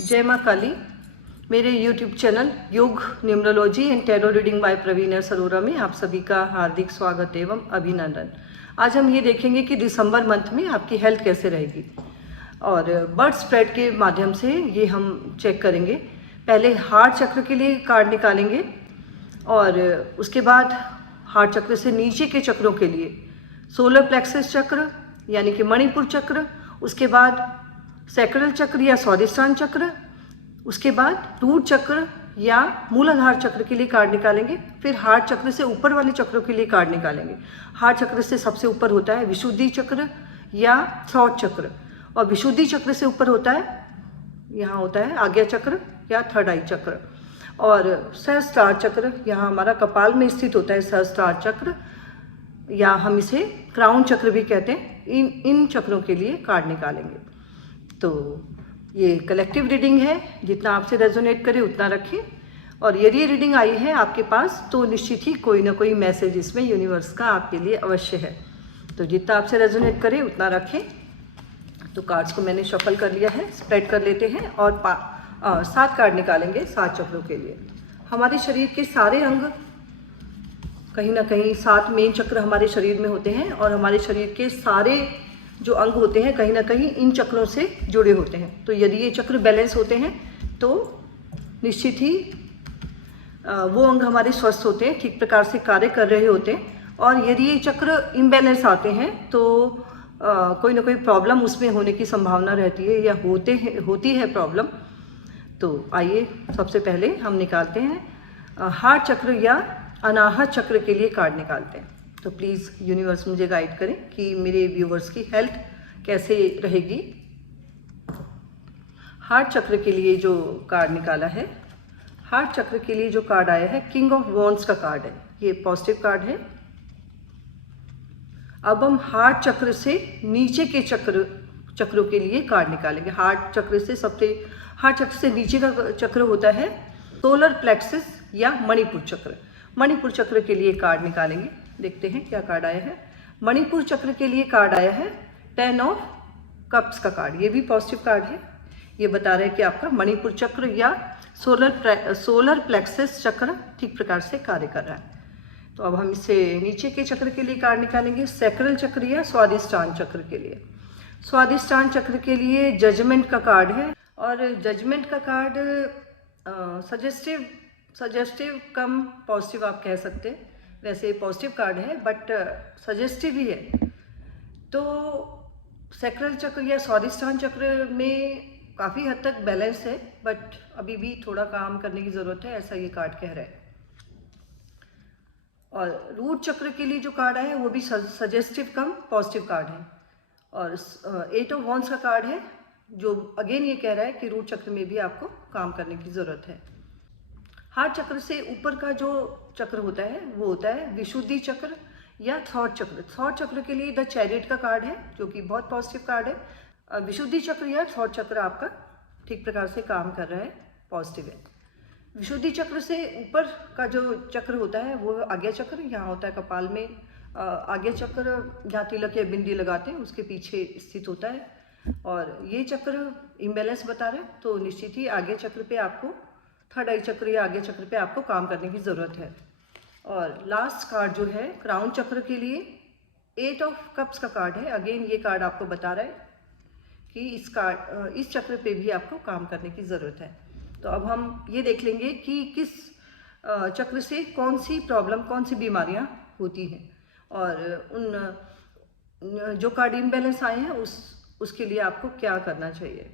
जय माँ काली। मेरे YouTube channel Yog numerology and tarot reading by Praveen S Arora में आप सभी का हार्दिक स्वागत एवं अभिनंदन। आज हम ये देखेंगे कि दिसंबर मंथ में आपकी हेल्थ कैसे रहेगी और बर्ड स्प्रेड के माध्यम से ये हम चेक करेंगे। पहले हार्ट चक्र के लिए कार्ड निकालेंगे और उसके बाद हार्ट चक्र से नीचे के चक्रों के लिए सोलर प्लेक्सस चक्र यानी कि मणिपुर चक्र, उसके बाद सैक्रल चक्र या स्वादिष्टान चक्र, उसके बाद रूट चक्र या मूलाधार चक्र के लिए कार्ड निकालेंगे। फिर हार्ट चक्र से ऊपर वाले चक्रों के लिए कार्ड निकालेंगे। हार्ट चक्र से सबसे ऊपर होता है विशुद्धि चक्र या थ्रॉट चक्र, और विशुद्धि चक्र से ऊपर होता है, यहाँ होता है आज्ञा चक्र या थर्ड आई चक्र, और सहस्त्रार चक्र यहाँ हमारा कपाल में स्थित होता है सहस्त्रार चक्र, या हम इसे क्राउन चक्र भी कहते हैं। इन चक्रों के लिए कार्ड निकालेंगे। तो ये कलेक्टिव रीडिंग है, जितना आपसे रेजोनेट करे उतना रखें, और यदि ये रीडिंग आई है आपके पास तो निश्चित ही कोई ना कोई मैसेज इसमें यूनिवर्स का आपके लिए अवश्य है। तो जितना आपसे रेजोनेट करे उतना रखें। तो कार्ड्स को मैंने शफल कर लिया है, स्प्रेड कर लेते हैं और 7 कार्ड निकालेंगे 7 चक्रों के लिए। हमारे शरीर के सारे अंग कहीं ना कहीं 7 मेन चक्र हमारे शरीर में होते हैं, और हमारे शरीर के सारे जो अंग होते हैं कहीं ना कहीं इन चक्रों से जुड़े होते हैं। तो यदि ये चक्र बैलेंस होते हैं तो निश्चित ही वो अंग हमारे स्वस्थ होते हैं, ठीक प्रकार से कार्य कर रहे होते हैं। और यदि ये चक्र इम्बैलेंस आते हैं तो कोई ना कोई प्रॉब्लम उसमें होने की संभावना रहती है या होती है प्रॉब्लम। तो आइए सबसे पहले हम निकालते हैं हार्ट चक्र या अनाहत चक्र के लिए कार्ड निकालते हैं। तो प्लीज़ यूनिवर्स मुझे गाइड करें कि मेरे व्यूवर्स की हेल्थ कैसे रहेगी। हार्ट चक्र के लिए जो कार्ड निकाला है, हार्ट चक्र के लिए जो कार्ड आया है किंग ऑफ वॉन्ड्स का कार्ड है, ये पॉजिटिव कार्ड है। अब हम हार्ट चक्र से नीचे के चक्रों के लिए कार्ड निकालेंगे। हार्ट चक्र से नीचे का चक्र होता है सोलर प्लेक्सस या मणिपुर चक्र। मणिपुर चक्र के लिए कार्ड निकालेंगे। देखते हैं क्या कार्ड आया है। मणिपुर चक्र के लिए कार्ड आया है 10 ऑफ कप्स का कार्ड। ये भी पॉजिटिव कार्ड है। ये बता रहा है कि आपका मणिपुर चक्र या सोलर प्लेक्सस चक्र ठीक प्रकार से कार्य कर रहा है। तो अब हम इससे नीचे के चक्र के लिए कार्ड निकालेंगे, सैक्रल चक्र या स्वादिष्टान चक्र के लिए। स्वादिष्टान चक्र के लिए जजमेंट का कार्ड है, और जजमेंट का कार्ड सजेस्टिव कम पॉजिटिव आप कह सकते हैं। वैसे पॉजिटिव कार्ड है बट सजेस्टिव ही है। तो सैक्रल चक्र या स्वादिष्टान चक्र में काफ़ी हद तक बैलेंस है, बट अभी भी थोड़ा काम करने की ज़रूरत है, ऐसा ये कार्ड कह रहा है। और रूट चक्र के लिए जो कार्ड है वो भी सजेस्टिव कम पॉजिटिव कार्ड है, और 8 ऑफ वॉन्ड्स का कार्ड है, जो अगेन ये कह रहा है कि रूट चक्र में भी आपको काम करने की ज़रूरत है। हार्ट चक्र से ऊपर का जो चक्र होता है वो होता है विशुद्धि चक्र या थॉट चक्र। थॉट चक्र के लिए द चैरियट का कार्ड है, जो कि बहुत पॉजिटिव कार्ड है। विशुद्धि चक्र या थॉट चक्र आपका ठीक प्रकार से काम कर रहा है, पॉजिटिव है। विशुद्धि चक्र से ऊपर का जो चक्र होता है वो आज्ञा चक्र, यहाँ होता है कपाल में। आज्ञा चक्र जहाँ तिलक या बिंदी लगाते हैं उसके पीछे स्थित होता है, और ये चक्र इम्बैलेंस बता रहा है। तो निश्चित ही आज्ञा चक्र पे आपको, थर्ड आई चक्र या आगे चक्र पे आपको काम करने की ज़रूरत है। और लास्ट कार्ड जो है क्राउन चक्र के लिए 8 ऑफ कप्स का कार्ड है। अगेन ये कार्ड आपको बता रहा है कि इस चक्र पे भी आपको काम करने की ज़रूरत है। तो अब हम ये देख लेंगे कि किस चक्र से कौन सी प्रॉब्लम, कौन सी बीमारियां होती हैं, और उन जो कार्ड इम्बैलेंस आए हैं उसके लिए आपको क्या करना चाहिए।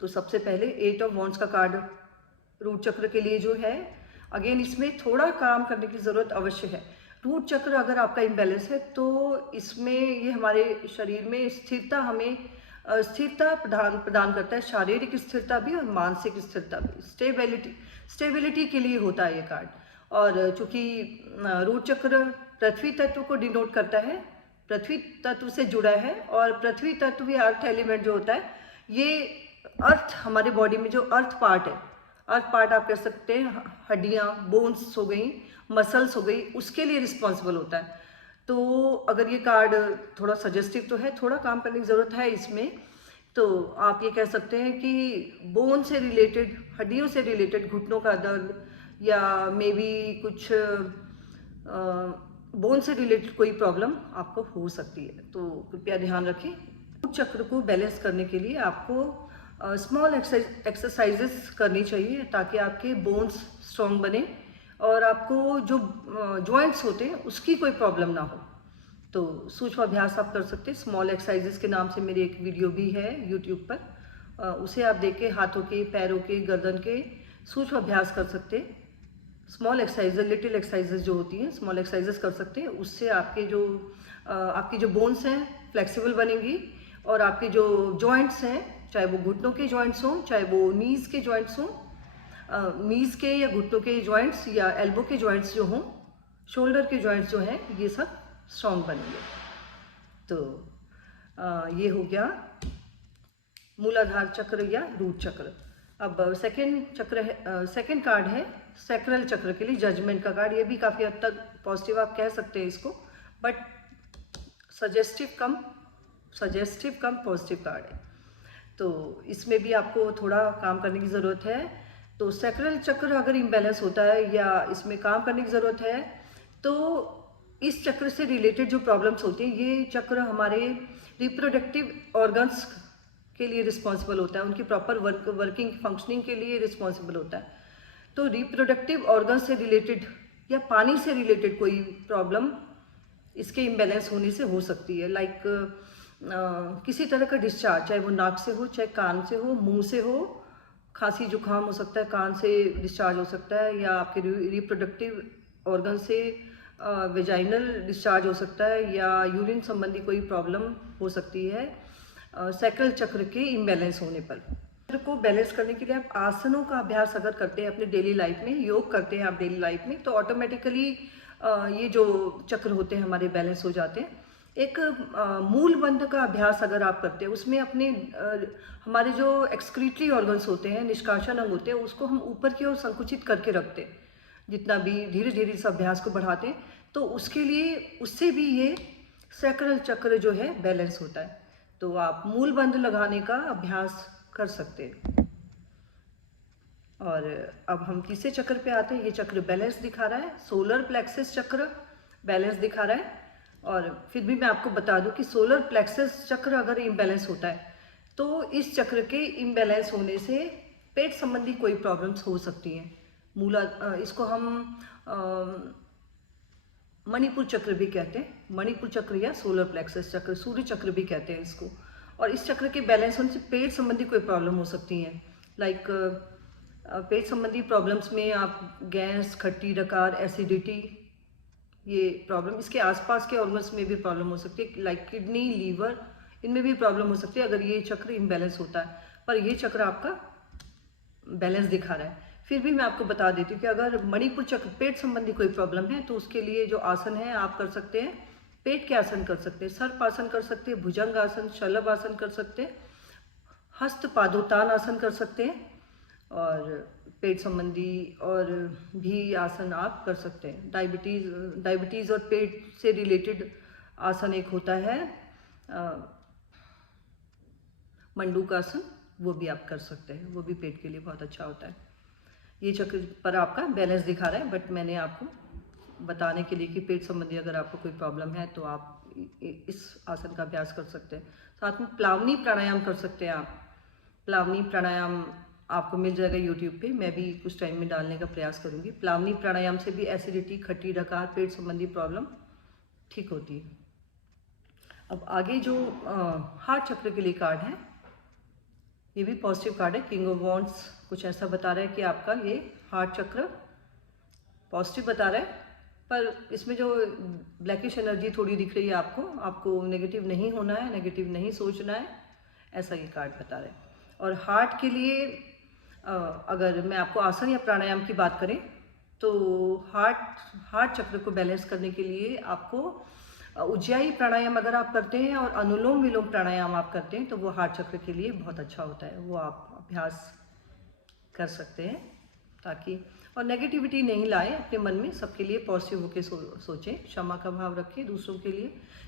तो सबसे पहले 8 ऑफ वॉन्ड्स का कार्ड रूट चक्र के लिए जो है, अगेन इसमें थोड़ा काम करने की ज़रूरत अवश्य है। रूट चक्र अगर आपका इम्बैलेंस है तो इसमें ये हमारे शरीर में हमें स्थिरता प्रदान करता है, शारीरिक स्थिरता भी और मानसिक स्थिरता भी, स्टेबिलिटी के लिए होता है ये कार्ड। और चूँकि रूट चक्र पृथ्वी तत्व को डिनोट करता है, पृथ्वी तत्व से जुड़ा है, और पृथ्वी तत्व या अर्थ एलिमेंट जो होता है, ये अर्थ हमारे बॉडी में जो अर्थ पार्ट है, अर्थ पार्ट आप कह सकते हैं, हड्डियाँ, बोन्स हो गई, मसल्स हो गई, उसके लिए रिस्पॉन्सिबल होता है। तो अगर ये कार्ड थोड़ा सजेस्टिव तो है, थोड़ा काम करने की ज़रूरत है इसमें तो आप ये कह सकते हैं कि बोन से रिलेटेड, हड्डियों से रिलेटेड घुटनों का दर्द, या मे बी कुछ बोन से रिलेटेड कोई प्रॉब्लम आपको हो सकती है। तो कृपया ध्यान रखें। चक्र को बैलेंस करने के लिए आपको स्मॉल एक्सरसाइजेस करनी चाहिए ताकि आपके बोन्स स्ट्रॉन्ग बने और आपको जो जॉइंट्स होते हैं उसकी कोई प्रॉब्लम ना हो। तो सूक्ष्म अभ्यास आप कर सकते हैं। स्मॉल एक्सरसाइजेस के नाम से मेरी एक वीडियो भी है यूट्यूब पर, उसे आप देख के हाथों के, पैरों के, गर्दन के सूक्ष्म अभ्यास कर सकते हैं। स्मॉल एक्सरसाइजेज, लिटिल एक्सरसाइजेज जो होती हैं, स्मॉल एक्सरसाइजेज कर सकते हैं। उससे आपकी जो बोन्स हैं फ्लेक्सिबल बनेंगी और आपके जो जॉइंट्स हैं, चाहे वो घुटनों के जॉइंट्स हों, चाहे वो नीज़ के जॉइंट्स हों, नीज़ के या घुटनों के जॉइंट्स या एल्बो के जॉइंट्स जो हों, शोल्डर के जॉइंट्स जो हैं, ये सब स्ट्रॉन्ग बनेंगे। तो ये हो गया मूलाधार चक्र या रूट चक्र। अब सेकंड कार्ड है सैक्रल चक्र के लिए, जजमेंट का कार्ड। ये भी काफ़ी हद तक पॉजिटिव आप कह सकते हैं इसको, but suggestive come positive card है। तो इसमें भी आपको थोड़ा काम करने की ज़रूरत है। तो सैक्रल चक्र अगर इम्बैलेंस होता है या इसमें काम करने की ज़रूरत है, तो इस चक्र से रिलेटेड जो प्रॉब्लम्स होती हैं, ये चक्र हमारे रिप्रोडक्टिव ऑर्गन्स के लिए रिस्पॉन्सिबल होता है, उनकी प्रॉपर वर्किंग फंक्शनिंग के लिए रिस्पॉन्सिबल होता है। तो रिप्रोडक्टिव ऑर्गन से रिलेटेड या पानी से रिलेटेड कोई प्रॉब्लम इसके इम्बैलेंस होने से हो सकती है। लाइक किसी तरह का डिस्चार्ज, चाहे वो नाक से हो, चाहे कान से हो, मुंह से हो, खांसी जुकाम हो सकता है, कान से डिस्चार्ज हो सकता है, या आपके रिप्रोडक्टिव ऑर्गन से वेजाइनल डिस्चार्ज हो सकता है, या यूरिन संबंधी कोई प्रॉब्लम हो सकती है सैक्रल चक्र के इम्बैलेंस होने पर। चक्र को बैलेंस करने के लिए आप आसनों का अभ्यास अगर करते हैं अपने डेली लाइफ में, योग करते हैं आप डेली लाइफ में, तो ऑटोमेटिकली ये जो चक्र होते हैं हमारे बैलेंस हो जाते हैं। एक मूल बंध का अभ्यास अगर आप करते हैं, उसमें अपने हमारे जो एक्सक्रीटरी ऑर्गन्स होते हैं, निष्कासन अंग होते हैं, उसको हम ऊपर की ओर संकुचित करके रखते हैं। जितना भी धीरे धीरे इस अभ्यास को बढ़ाते हैं, तो उसके लिए उससे भी ये सैक्रल चक्र जो है बैलेंस होता है। तो आप मूल बंध लगाने का अभ्यास कर सकते हैं। और अब हम तीसरे चक्र पे आते हैं। ये चक्र बैलेंस दिखा रहा है, सोलर प्लेक्सस चक्र बैलेंस दिखा रहा है। और फिर भी मैं आपको बता दूं कि सोलर प्लेक्सस चक्र अगर इम्बैलेंस होता है, तो इस चक्र के इम्बैलेंस होने से पेट संबंधी कोई प्रॉब्लम्स हो सकती हैं। इसको हम मणिपुर चक्र भी कहते हैं, मणिपुर चक्र या सोलर प्लेक्सस चक्र, सूर्य चक्र भी कहते हैं इसको। और इस चक्र के बैलेंस होने से पेट संबंधी कोई प्रॉब्लम हो सकती है। लाइक पेट संबंधी प्रॉब्लम्स में आप गैस, खट्टी डकार, एसिडिटी, ये प्रॉब्लम, इसके आसपास के ऑर्गन्स में भी प्रॉब्लम हो सकती है, लाइक किडनी, लीवर, इनमें भी प्रॉब्लम हो सकती है अगर ये चक्र इम्बैलेंस होता है। पर ये चक्र आपका बैलेंस दिखा रहा है। फिर भी मैं आपको बता देती हूँ कि अगर मणिपुर चक्र, पेट संबंधी कोई प्रॉब्लम है, तो उसके लिए जो आसन है आप कर सकते हैं, पेट के आसन कर सकते हैं, सर्प आसन कर सकते हैं, भुजंग आसन, शलभ आसन कर सकते हैं, हस्त पादोत्तान आसन कर सकते हैं, और पेट संबंधी और भी आसन आप कर सकते हैं। डायबिटीज़ और पेट से रिलेटेड आसन एक होता है मंडूकासन, वो भी आप कर सकते हैं, वो भी पेट के लिए बहुत अच्छा होता है। ये चक्र पर आपका बैलेंस दिखा रहा है, बट मैंने आपको बताने के लिए कि पेट संबंधी अगर आपको कोई प्रॉब्लम है तो आप इस आसन का अभ्यास कर सकते हैं। साथ में प्लावनी प्राणायाम कर सकते हैं आप। प्लावनी प्राणायाम आपको मिल जाएगा यूट्यूब पे, मैं भी कुछ टाइम में डालने का प्रयास करूँगी। प्लावनी प्राणायाम से भी एसिडिटी, खट्टी डकार, पेट संबंधी प्रॉब्लम ठीक होती है। अब आगे जो हार्ट चक्र के लिए कार्ड है, ये भी पॉजिटिव कार्ड है। किंग ऑफ वॉन्ड्स कुछ ऐसा बता रहा है कि आपका ये हार्ट चक्र पॉजिटिव बता रहा है, पर इसमें जो ब्लैकिश एनर्जी थोड़ी दिख रही है आपको नेगेटिव नहीं होना है, नेगेटिव नहीं सोचना है, ऐसा ये कार्ड बता रहा है। और हार्ट के लिए अगर मैं आपको आसन या प्राणायाम की बात करें, तो हार्ट चक्र को बैलेंस करने के लिए आपको उज्जाई प्राणायाम अगर आप करते हैं और अनुलोम विलोम प्राणायाम आप करते हैं, तो वो हार्ट चक्र के लिए बहुत अच्छा होता है, वो आप अभ्यास कर सकते हैं। ताकि और नेगेटिविटी नहीं लाएं अपने मन में, सबके लिए पॉजिटिव होकर सोचें, क्षमा का भाव रखें दूसरों के लिए,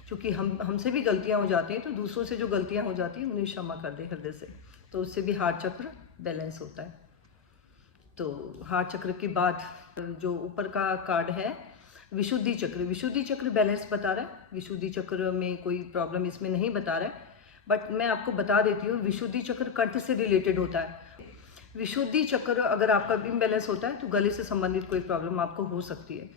क्योंकि हमसे भी गलतियां हो जाती हैं, तो दूसरों से जो गलतियां हो जाती हैं उन्हें क्षमा कर दें हृदय से, तो उससे भी हार्ट चक्र बैलेंस होता है। तो हार्ट चक्र के बाद जो ऊपर का कार्ड है विशुद्धि चक्र, विशुद्धि चक्र बैलेंस बता रहा है, विशुद्धि चक्र में कोई प्रॉब्लम इसमें नहीं बता रहा है, बट मैं आपको बता देती हूँ विशुद्धि चक्र कंठ से रिलेटेड होता है। विशुद्धि चक्र अगर आपका इम्बैलेंस होता है तो गले से संबंधित कोई प्रॉब्लम आपको हो सकती है।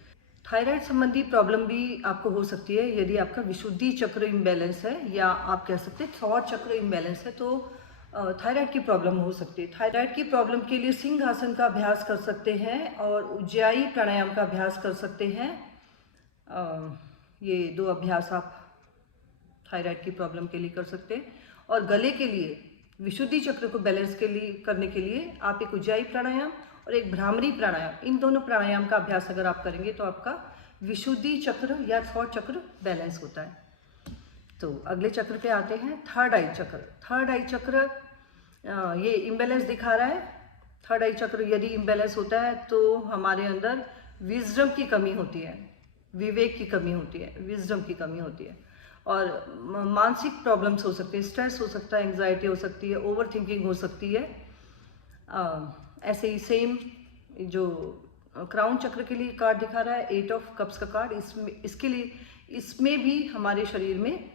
थायराइड संबंधी प्रॉब्लम भी आपको हो सकती है यदि आपका विशुद्धि चक्र इम्बैलेंस है, या आप कह सकते हैं थॉट चक्र इम्बैलेंस है, तो थायराइड की प्रॉब्लम हो सकती है। थायराइड की प्रॉब्लम के लिए सिंहासन का अभ्यास कर सकते हैं और उज्जाई प्राणायाम का अभ्यास कर सकते हैं। ये 2 अभ्यास आप थायराइड की प्रॉब्लम के लिए कर सकते हैं। और गले के लिए विशुद्धि चक्र को बैलेंस के लिए करने के लिए आप एक उज्जाई प्राणायाम और एक भ्रामरी प्राणायाम, इन दोनों प्राणायाम का अभ्यास अगर आप करेंगे तो आपका विशुद्धि चक्र या थॉट चक्र बैलेंस होता है। तो अगले चक्र पे आते हैं, थर्ड आई चक्र। थर्ड आई चक्र ये इम्बैलेंस दिखा रहा है। थर्ड आई चक्र यदि इम्बैलेंस होता है तो हमारे अंदर विजडम की कमी होती है, विवेक की कमी होती है, विजडम की कमी होती है, और मानसिक प्रॉब्लम्स हो सकती है, स्ट्रेस हो सकता है, एंग्जाइटी हो सकती है, ओवर थिंकिंग हो सकती है। ऐसे ही सेम जो क्राउन चक्र के लिए कार्ड दिखा रहा है 8 ऑफ कप्स का कार्ड, इसके लिए इसमें भी हमारे शरीर में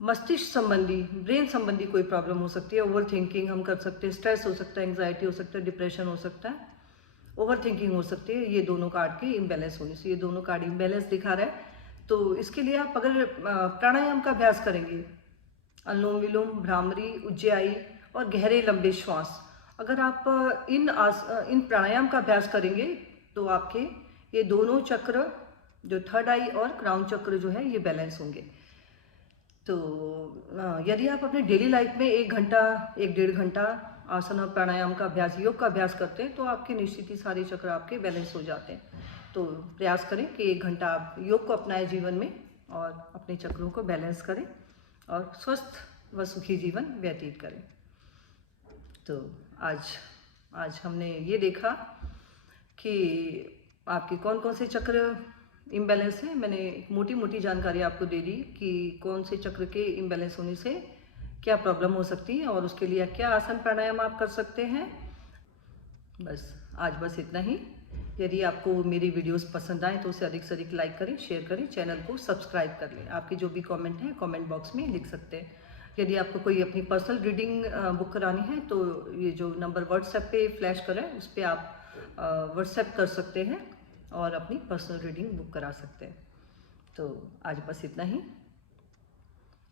मस्तिष्क संबंधी, ब्रेन संबंधी कोई प्रॉब्लम हो सकती है। ओवर थिंकिंग हम कर सकते हैं, स्ट्रेस हो सकता है, एंग्जाइटी हो सकता है, डिप्रेशन हो सकता है, ओवर थिंकिंग हो सकती है, ये दोनों कार्ड के इम्बैलेंस होने से। ये दोनों कार्ड इम्बैलेंस दिखा रहा है, तो इसके लिए आप अगर प्राणायाम का अभ्यास करेंगे, अनुलोम विलोम, भ्रामरी, उज्जाई और गहरे लंबे श्वास, अगर आप इन प्राणायाम का अभ्यास करेंगे तो आपके ये दोनों चक्र, जो थर्ड आई और क्राउन चक्र जो है, ये बैलेंस होंगे। तो यदि आप अपने डेली लाइफ में 1 घंटा 1-1.5 घंटा आसन और प्राणायाम का अभ्यास, योग का अभ्यास करते हैं तो आपके निश्चित ही सारे चक्र आपके बैलेंस हो जाते हैं। तो प्रयास करें कि 1 घंटा आप योग को अपनाएं जीवन में और अपने चक्रों को बैलेंस करें और स्वस्थ व सुखी जीवन व्यतीत करें। तो आज हमने ये देखा कि आपके कौन कौन से चक्र इम्बैलेंस है। मैंने एक मोटी मोटी जानकारी आपको दे दी कि कौन से चक्र के इम्बैलेंस होने से क्या प्रॉब्लम हो सकती है और उसके लिए क्या आसन प्राणायाम आप कर सकते हैं। बस इतना ही। यदि आपको मेरी वीडियोस पसंद आए तो उसे अधिक से अधिक लाइक करें, शेयर करें, चैनल को सब्सक्राइब कर लें। आपके जो भी कमेंट हैं कमेंट बॉक्स में लिख सकते हैं। यदि आपको कोई अपनी पर्सनल रीडिंग बुक करानी है तो ये जो नंबर व्हाट्सएप पे फ्लैश कर रहा है उस पर आप व्हाट्सएप कर सकते हैं और अपनी पर्सनल रीडिंग बुक करा सकते हैं। तो आज बस इतना ही।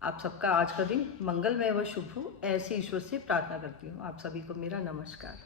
आप सबका आज का दिन मंगलमय व शुभ हो, ऐसी ईश्वर से प्रार्थना करती हूँ। आप सभी को मेरा नमस्कार।